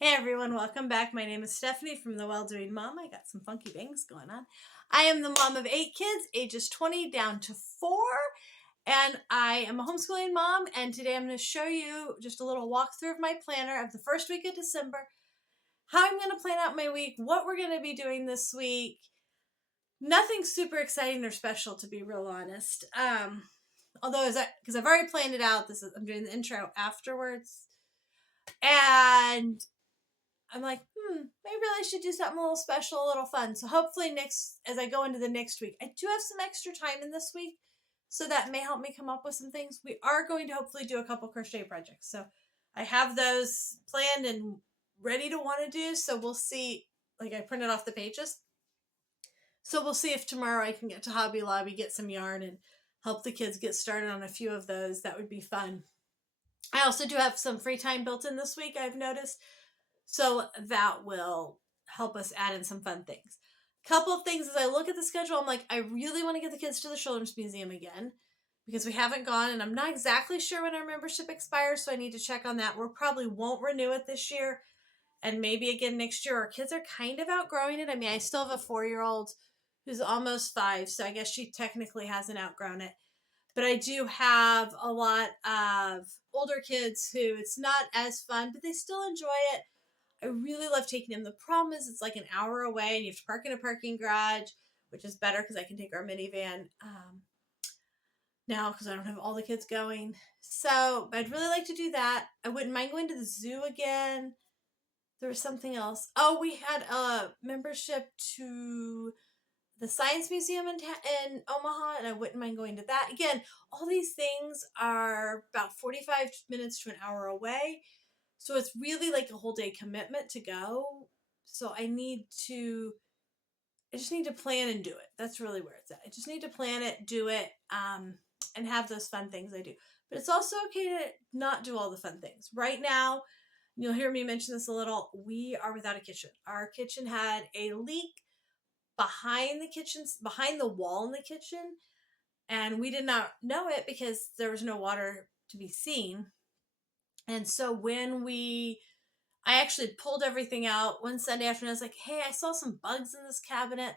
Hey everyone, welcome back. My name is Stephanie from The Well-Doing Mom. I got some funky bangs going on. I am the mom of 8 kids, ages 20 down to 4, and I am a homeschooling mom, and today I'm going to show you just a little walkthrough of my planner of the first week of December, how I'm going to plan out my week, what we're going to be doing this week. Nothing super exciting or special, to be real honest. Although, because I've already planned it out, I'm doing the intro afterwards. And I'm like, maybe I should do something a little special, a little fun. So hopefully as I go into the next week, I do have some extra time in this week. So that may help me come up with some things. We are going to hopefully do a couple crochet projects. So I have those planned and ready to want to do. So we'll see, I printed off the pages. So we'll see if tomorrow I can get to Hobby Lobby, get some yarn and help the kids get started on a few of those. That would be fun. I also do have some free time built in this week, I've noticed. So that will help us add in some fun things. Couple of things as I look at the schedule, I'm like, I really want to get the kids to the Children's Museum again because we haven't gone, and I'm not exactly sure when our membership expires, so I need to check on that. We probably won't renew it this year and maybe again next year. Our kids are kind of outgrowing it. I mean, I still have a 4-year-old who's almost 5, so I guess she technically hasn't outgrown it. But I do have a lot of older kids who it's not as fun, but they still enjoy it. I really love taking them. The problem is it's like an hour away and you have to park in a parking garage, which is better because I can take our minivan now because I don't have all the kids going. So I'd really like to do that. I wouldn't mind going to the zoo again. There was something else. Oh, we had a membership to the Science Museum in Omaha, and I wouldn't mind going to that. Again, all these things are about 45 minutes to an hour away. So it's really like a whole day commitment to go. So I just need to plan and do it. That's really where it's at. I just need to plan it, do it, and have those fun things I do. But it's also okay to not do all the fun things. Right now, you'll hear me mention this a little, we are without a kitchen. Our kitchen had a leak behind the wall in the kitchen, and we did not know it because there was no water to be seen. And so I actually pulled everything out one Sunday afternoon. I was like, hey, I saw some bugs in this cabinet.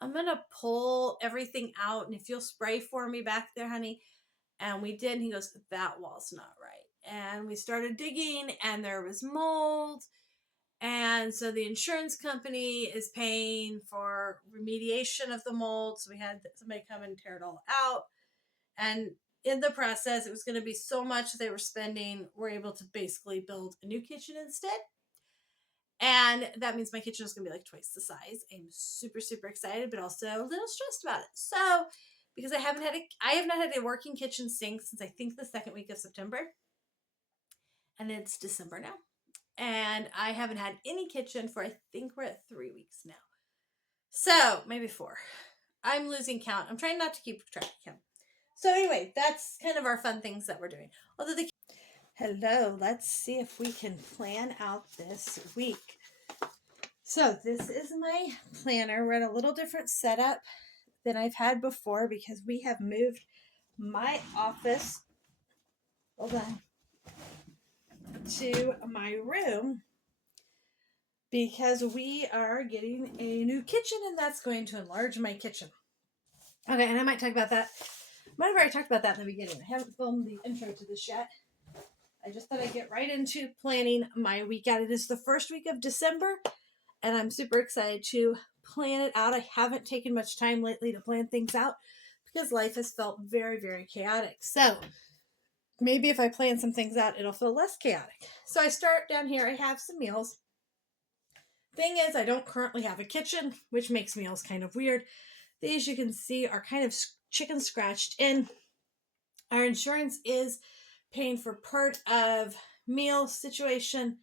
I'm going to pull everything out, and if you'll spray for me back there, honey. And we did. And he goes, that wall's not right. And we started digging, and there was mold. And so the insurance company is paying for remediation of the mold. So we had somebody come and tear it all out. And in the process, it was going to be so much they were spending, we're able to basically build a new kitchen instead. And that means my kitchen is going to be like twice the size. I'm super, super excited, but also a little stressed about it. So, because I have not had a working kitchen sink since I think the second week of September. And it's December now. And I haven't had any kitchen for, I think we're at 3 weeks now. So, maybe 4. I'm losing count. I'm trying not to keep track of count. So anyway, that's kind of our fun things that we're doing. Hello, let's see if we can plan out this week. So this is my planner. We're at a little different setup than I've had before because we have moved my office, to my room because we are getting a new kitchen and that's going to enlarge my kitchen. Okay, and I might talk about that. Might have already talked about that in the beginning. I haven't filmed the intro to this yet. I just thought I'd get right into planning my week out. It is the first week of December, and I'm super excited to plan it out. I haven't taken much time lately to plan things out because life has felt very, very chaotic. So maybe if I plan some things out, it'll feel less chaotic. So I start down here. I have some meals. Thing is, I don't currently have a kitchen, which makes meals kind of weird. These, you can see, are kind of chicken scratched in. Our insurance is paying for part of meal situation.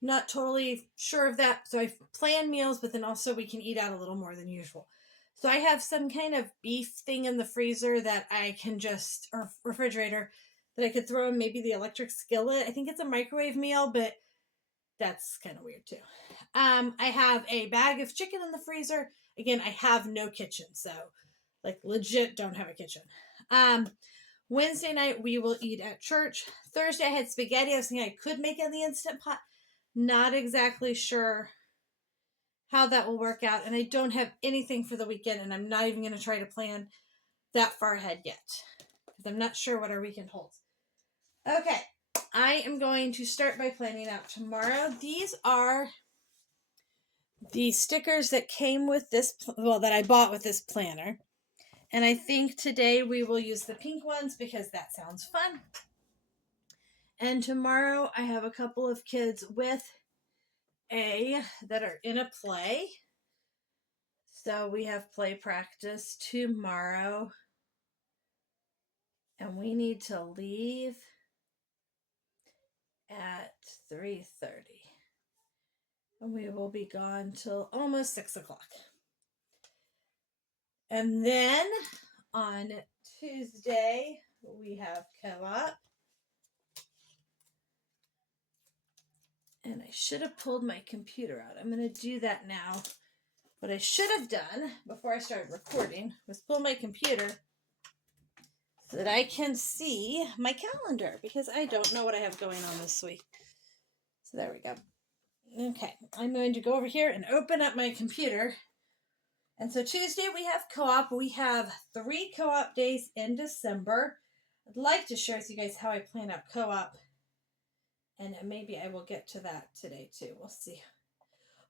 Not totally sure of that. So I plan meals, but then also we can eat out a little more than usual. So I have some kind of beef thing in the freezer that I can or refrigerator, that I could throw in maybe the electric skillet. I think it's a microwave meal, but that's kind of weird too. I have a bag of chicken in the freezer. Again, I have no kitchen, so legit don't have a kitchen. Wednesday night we will eat at church. Thursday I had spaghetti. I was thinking I could make it in the Instant Pot, Not exactly sure how that will work out, and I don't have anything for the weekend, and I'm not even going to try to plan that far ahead yet because I'm not sure what our weekend holds. Okay, I am going to start by planning out tomorrow. These are the stickers that came with this, that I bought with this planner. And I think today we will use the pink ones because that sounds fun. And tomorrow I have a couple of kids with that are in a play. So we have play practice tomorrow. And we need to leave at 3:30. And we will be gone till almost 6 o'clock. And then on Tuesday, we have co-op. And I should have pulled my computer out. I'm going to do that now. What I should have done before I started recording was pull my computer so that I can see my calendar because I don't know what I have going on this week. So there we go. Okay, I'm going to go over here and open up my computer. And so Tuesday we have co-op. We have 3 co-op days in December. I'd like to share with you guys how I plan out co-op. And maybe I will get to that today too. We'll see.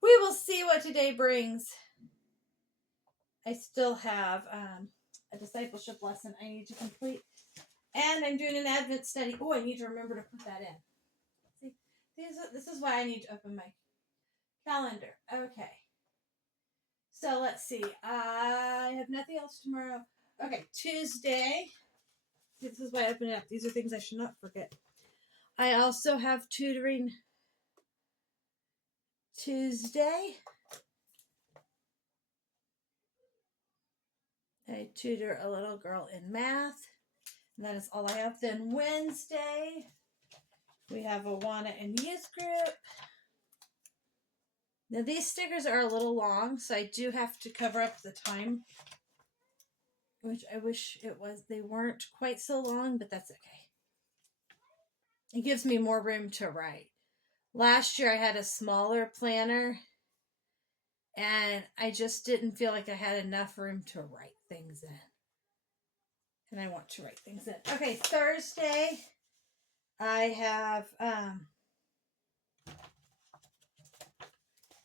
We will see what today brings. I still have a discipleship lesson I need to complete. And I'm doing an Advent study. Oh, I need to remember to put that in. See, this is why I need to open my calendar. Okay. So let's see. I have nothing else tomorrow. Okay, Tuesday. This is why I open it up. These are things I should not forget. I also have tutoring Tuesday. I tutor a little girl in math. And that is all I have. Then Wednesday, we have Awana and youth group. Now these stickers are a little long, so I do have to cover up the time, which I wish they weren't quite so long, but that's okay. It gives me more room to write. Last year I had a smaller planner, and I just didn't feel like I had enough room to write things in. And I want to write things in. Okay, Thursday, I have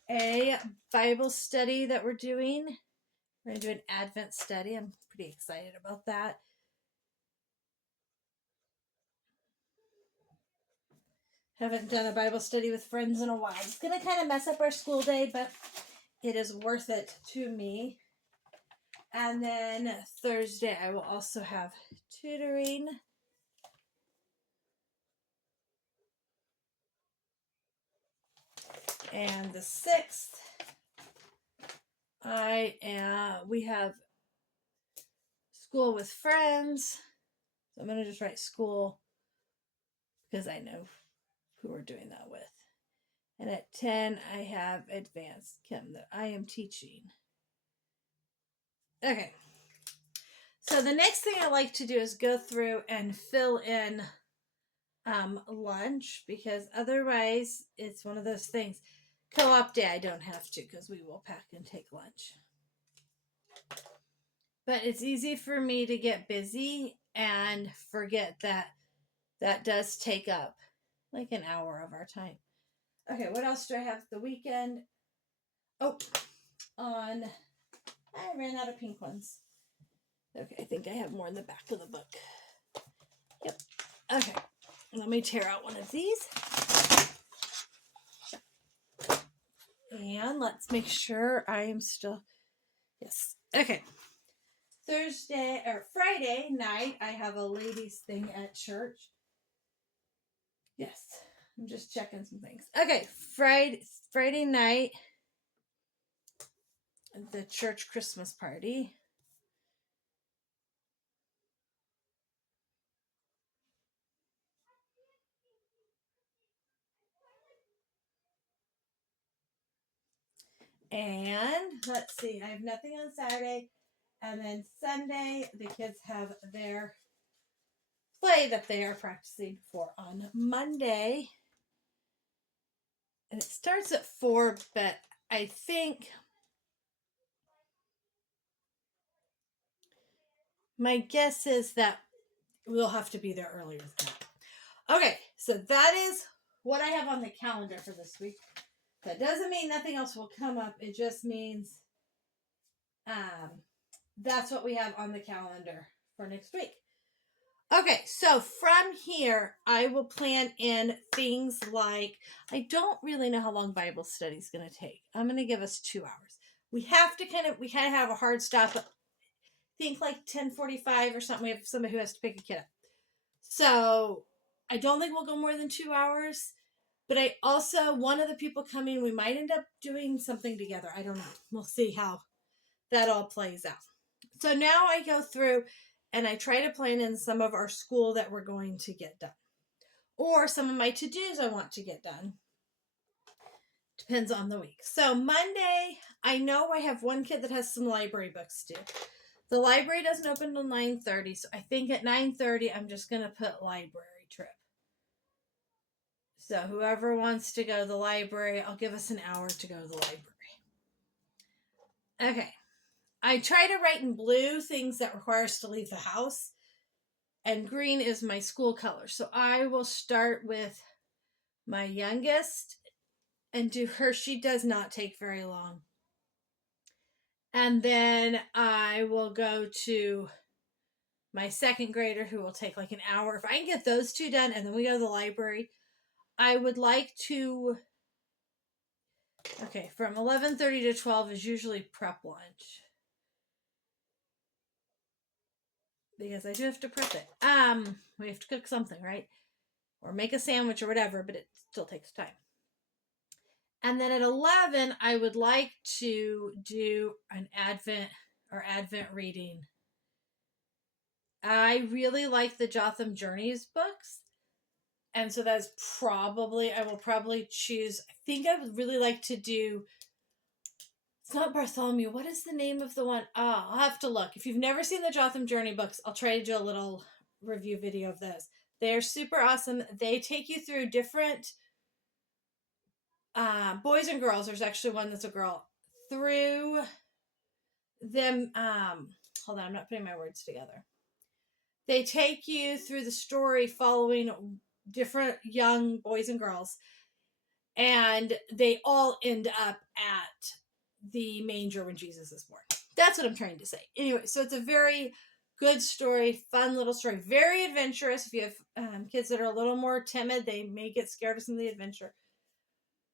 a Bible study that we're doing. We're going to do an Advent study. I'm pretty excited about that. Haven't done a Bible study with friends in a while. It's going to kind of mess up our school day, but it is worth it to me. And then Thursday, I will also have tutoring. And the 6th, we have school with friends. So I'm going to just write school because I know who we're doing that with. And at 10, I have advanced chem that I am teaching. Okay. So the next thing I like to do is go through and fill in lunch, because otherwise it's one of those things. Co-op day, I don't have to because we will pack and take lunch. But it's easy for me to get busy and forget that does take up like an hour of our time. Okay, what else do I have the weekend? Oh, I ran out of pink ones. Okay, I think I have more in the back of the book. Yep. Okay, let me tear out one of these. And let's make sure I am still, yes. Okay. Friday night, I have a ladies' thing at church. Yes, I'm just checking some things. Okay, Friday night, the church Christmas party. And let's see, I have nothing on Saturday. And then Sunday, the kids have their play that they are practicing for on Monday. And it starts at 4, but I think my guess is that we'll have to be there earlier than that. Okay, so that is what I have on the calendar for this week. That doesn't mean nothing else will come up. It just means that's what we have on the calendar for next week. Okay, so from here, I will plan in things like, I don't really know how long Bible study is going to take. I'm going to give us 2 hours. We kind of have a hard stop at, think like 10:45 or something. We have somebody who has to pick a kid up. So I don't think we'll go more than 2 hours. But I also, one of the people coming, we might end up doing something together. I don't know. We'll see how that all plays out. So now I go through and I try to plan in some of our school that we're going to get done. Or some of my to-dos I want to get done. Depends on the week. So Monday, I know I have one kid that has some library books due. The library doesn't open until 9:30, so I think at 9:30 I'm just going to put library trip. So whoever wants to go to the library, I'll give us an hour to go to the library. Okay. I try to write in blue things that require us to leave the house. And green is my school color. So I will start with my youngest and do her. She does not take very long. And then I will go to my second grader, who will take like an hour. If I can get those 2 done and then we go to the library, I would like to. Okay, from 11:30 to 12 is usually prep lunch. Because I do have to prep it. We have to cook something, right? Or make a sandwich or whatever, but it still takes time. And then at 11, I would like to do an Advent reading. I really like the Jotham Journeys books. And so that's I will probably choose, I think I would really like to do, it's not Bartholomew. What is the name of the one? I'll have to look. If you've never seen the Jotham Journey books, I'll try to do a little review video of those. They're super awesome. They take you through different boys and girls. There's actually one that's a girl. Through them, hold on, I'm not putting my words together. They take you through the story following different young boys and girls, and they all end up at the manger when Jesus is born. That's what I'm trying to say. Anyway, so it's a very good story, fun little story, very adventurous. If you have kids that are a little more timid, they may get scared of some of the adventure.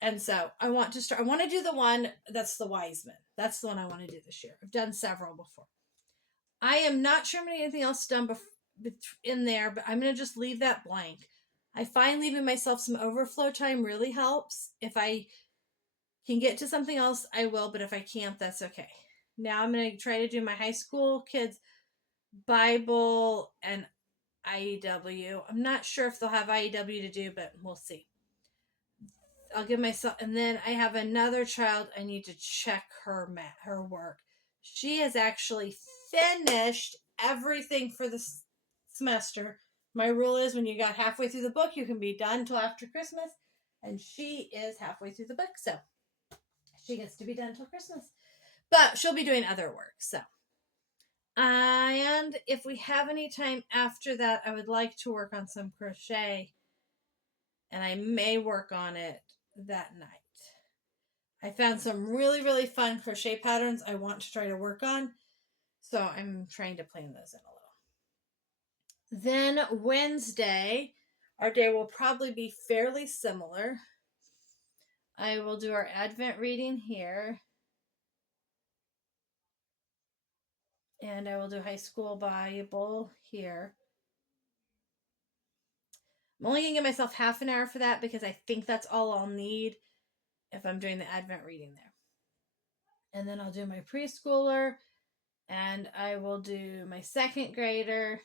And so I want to do the one that's the wise men. That's the one I want to do this year. I've done several before. I am not sure I'm going to anything else done in there, but I'm going to just leave that blank. I find leaving myself some overflow time really helps. If I can get to something else, I will, but if I can't, that's okay. Now I'm going to try to do my high school kids Bible and IEW. I'm not sure if they'll have IEW to do, but we'll see. I'll give myself, and then I have another child I need to check her work. She has actually finished everything for the semester. My rule is when you got halfway through the book, you can be done until after Christmas, and she is halfway through the book, so she gets to be done until Christmas. But she'll be doing other work, so. And if we have any time after that, I would like to work on some crochet, and I may work on it that night. I found some really, really fun crochet patterns I want to try to work on. So I'm trying to plan those in a little. Then Wednesday, our day will probably be fairly similar. I will do our Advent reading here. And I will do high school Bible here. I'm only going to give myself half an hour for that because I think that's all I'll need if I'm doing the Advent reading there. And then I'll do my preschooler, and I will do my second grader,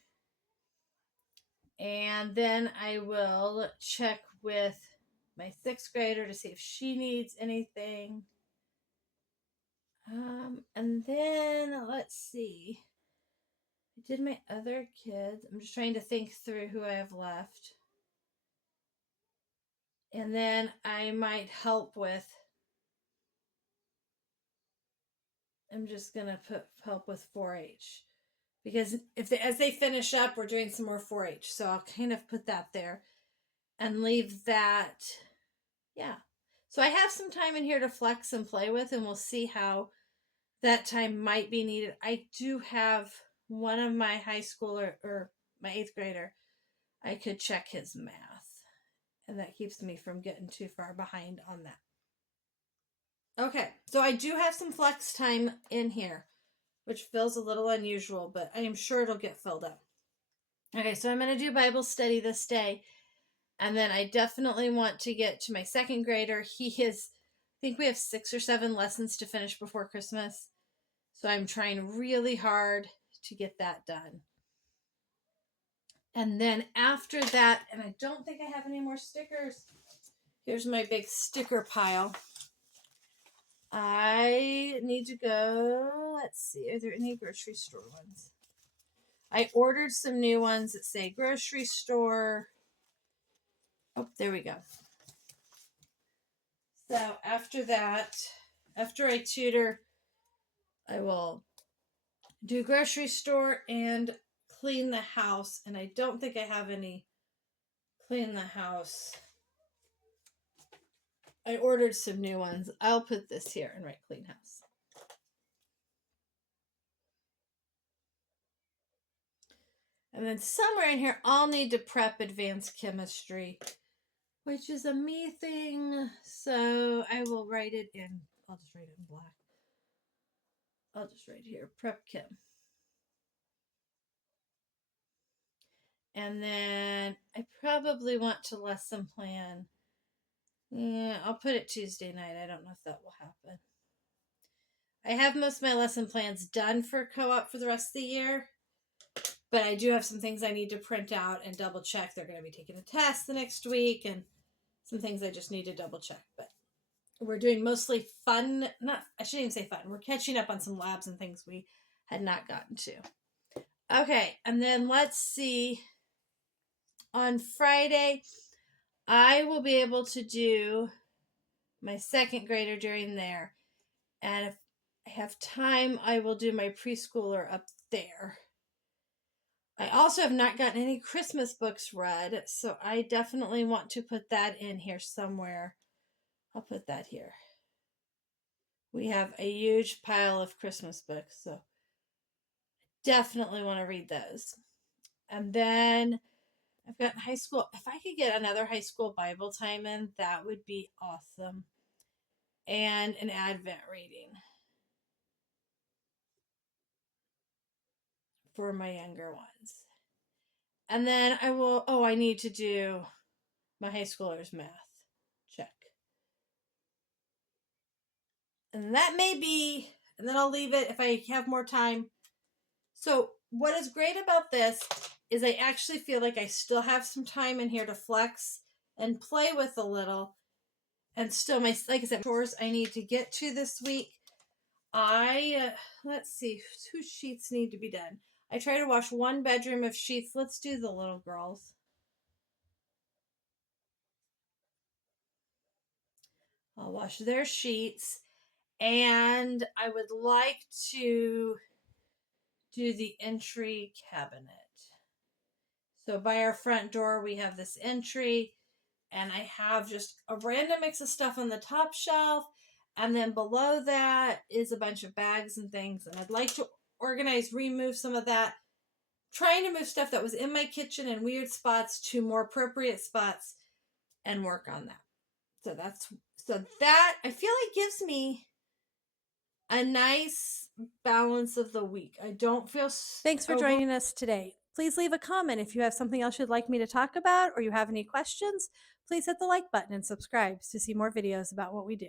and then I will check with my sixth grader to see if she needs anything. And then let's see. I did my other kids. I'm just trying to think through who I have left. And then I might help with, I'm just going to put help with 4-H. Because as they finish up, we're doing some more 4-H. So I'll kind of put that there and leave that. Yeah. So I have some time in here to flex and play with, and we'll see how that time might be needed. I do have one of my high schooler or my 8th grader. I could check his math, and that keeps me from getting too far behind on that. Okay, so I do have some flex time in here, which feels a little unusual, but I am sure it'll get filled up. Okay, so I'm going to do Bible study this day. And then I definitely want to get to my 2nd grader. I think we have 6 or 7 lessons to finish before Christmas. So I'm trying really hard to get that done. And then after that, and I don't think I have any more stickers. Here's my big sticker pile. I need to go, let's see, are there any grocery store ones? I ordered some new ones that say grocery store. Oh, there we go. So after that, after I tutor, I will do grocery store and clean the house. And I don't think I have any clean the house. I ordered some new ones. I'll put this here and write clean house. And then somewhere in here, I'll need to prep advanced chemistry, which is a me thing. So I will write it in, I'll just write it in black. I'll just write here, prep chem. And then I probably want to lesson plan. Yeah, I'll put it Tuesday night. I don't know if that will happen. I have most of my lesson plans done for co-op for the rest of the year. But I do have some things I need to print out and double check. They're going to be taking a test the next week and some things I just need to double check. But we're doing mostly fun. I shouldn't even say fun. We're catching up on some labs and things we had not gotten to. Okay, and then let's see. On Friday, I will be able to do my 2nd grader during there. And if I have time, I will do my preschooler up there. I also have not gotten any Christmas books read, so I definitely want to put that in here somewhere. I'll put that here. We have a huge pile of Christmas books, so definitely want to read those. And then I've got high school. If I could get another high school Bible time in, that would be awesome. And an Advent reading for my younger ones. And then I need to do my high schoolers math. Check. And that may be, and then I'll leave it if I have more time. So what is great about this is I actually feel like I still have some time in here to flex and play with a little. And still, like I said, chores I need to get to this week. Let's see, 2 sheets need to be done. I try to wash 1 bedroom of sheets. Let's do the little girls. I'll wash their sheets. And I would like to do the entry cabinet. So by our front door, we have this entry. And I have just a random mix of stuff on the top shelf. And then below that is a bunch of bags and things. And I'd like to remove some of that. Trying to move stuff that was in my kitchen in weird spots to more appropriate spots and work on that. So that I feel like gives me a nice balance of the week. I don't feel... Thanks for joining us today. Please leave a comment if you have something else you'd like me to talk about or you have any questions. Please hit the like button and subscribe to see more videos about what we do.